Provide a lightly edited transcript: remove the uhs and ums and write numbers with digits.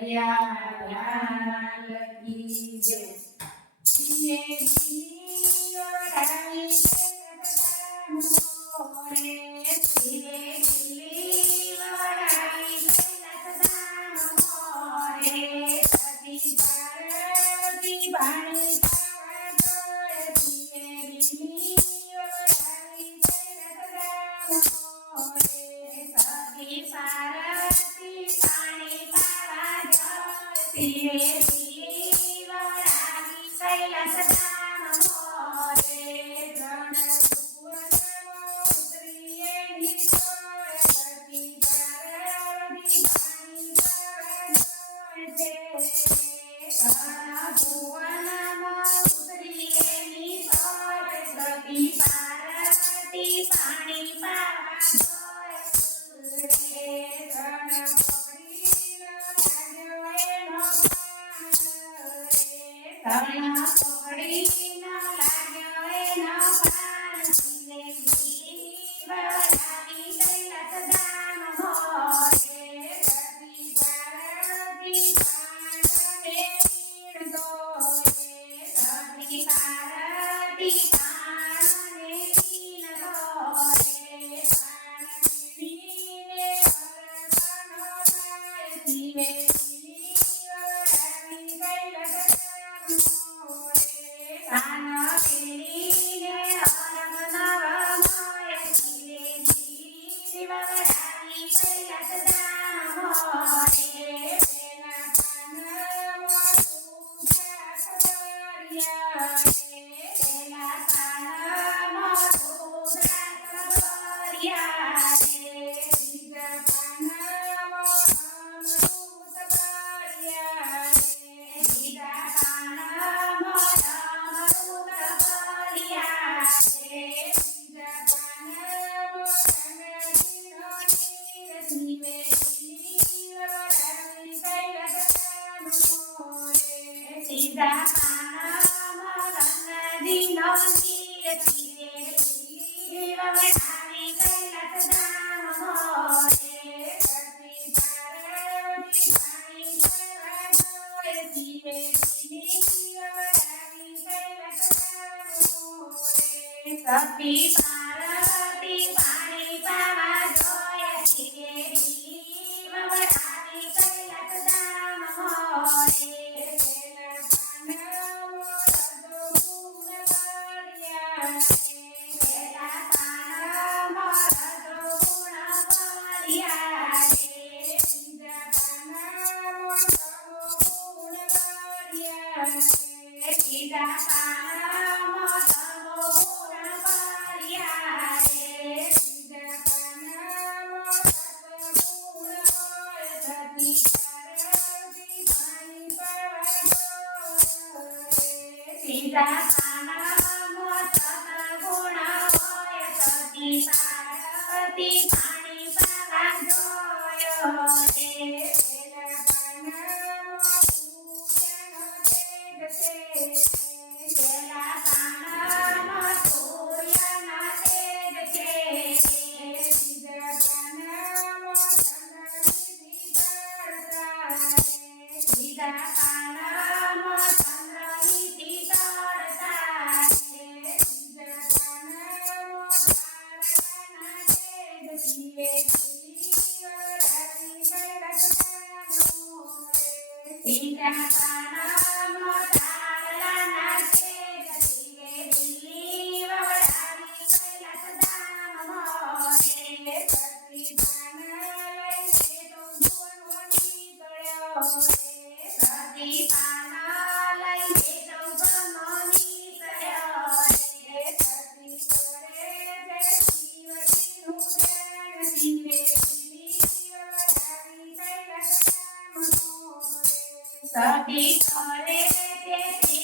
કનૈયાલાલ કી જય. ધીરે ધીરે વળાવી સતતા મોરે, ધીરે ધીરે વળાવી સતતા મોરે. સતી પાર્વતી ભાણી પાવા જોડે, ધીરે ધીરે વળાવી સતતા મોરે. સતી પાર્વતી પાણી પાવા જોડે, ધીરે ધીરે વળાવી કૈલાસ ધામ મોરે. ત્રણ ભુવનમાં ઉતરી એની જોડે, સતી પાર્વતી પાણી પાવા જોડે. ત્રણ ભુવનમાં ઉતરી એની જોડે, સતી પાર્વતી પાણી પાવા જોડે. ત્રણ પકડીનો લાગ્યો એનો પ્રાણ રે, ત્રણ પકડીનો લાગ્યો એનો પ્રાણ. ધીરે ધીરે વળાવી કૈલાસ ધામ મોરે. સતી પાર્વતી પાણને વીણતો રે, સતી પાર્વતી પાણને વીણતો રે. પાણ વીણીને અરસનો થાય, ધીરે ધીરે વળાવી કૈલાસ ધામ મોરે. પાન વીણીને અરસનો થાય, ધીરે ધીરે વળાવી કૈલાસ ધામ મોરે. પેલા પાનમાં તુલસા ખબરિયા રે, પેલા પાનમાં તુલસા ખબરિયા રે. બીજા પાનમાં અમૃત ભર્યા રે, બીજા પાનમાં અમૃત ભર્યા રે. બીજા પાનમાં ગંગાજીનો નીર, ધીરે ધીરે વળાવી કૈલાસ ધામ મોરે. ત્રીજા પાનમાં ગંગાજીનો નીર, ધીરે ધીરે વળાવી કૈલાસ ધામ મોરે. સતી પાર્વતી પાણી પાવા જોડે, ધીરે ધીરે વળાવી કૈલાસ ધામ મોરે. સતી પાર્વતી પાણી પાવા જોડે, ધીરે ધીરે વળાવી કૈલાસ ધામ મોરે. પેલા પાનમાં રજોગુણ ભર્યા રે, પેલા પાનમાં રજોગુણ ભર્યા રે. બીજા પાનમાં તમોગુણ ભર્યા રે, બીજા પાનમાં તમોગુણ ભર્યા રે. બીજા પાનમાં સત્વગુણ હોય, સતી પાર્વતી પાણી પાવા જોડે. ત્રીજા પાનમાં સત્વગુણ હોય, સતી પાર્વતી પાણી પાવા જોડે. પેલા પાનમાં સૂર્યનો તેજ છે, પેલા પાનમાં સૂર્યનો તેજ છે. બીજા પાનમાં ચંદ્રની શીતળતા રે, બીજા પાનમાં ચંદ્રની શીતળતા રે. બીજા પાનમાં તારાના તેજ, ધીરે ધીરે વળાવી કૈલાસ ધામ મોરે. ત્રીજા પાનમાં તારાના તેજ, ધીરે ધીરે વળાવી કૈલાસ ધામ મોરે. સતી પાના લઈને તો ભુવનો નીકળ્યો રે, સતી પાના લઈને તો ભુવનો નીકળ્યો રે. સતી કરે છે શિવજીનું ધ્યાન, ધીરે ધીરે વળાવી કૈલાસ ધામ મોરે. સતી કરે છે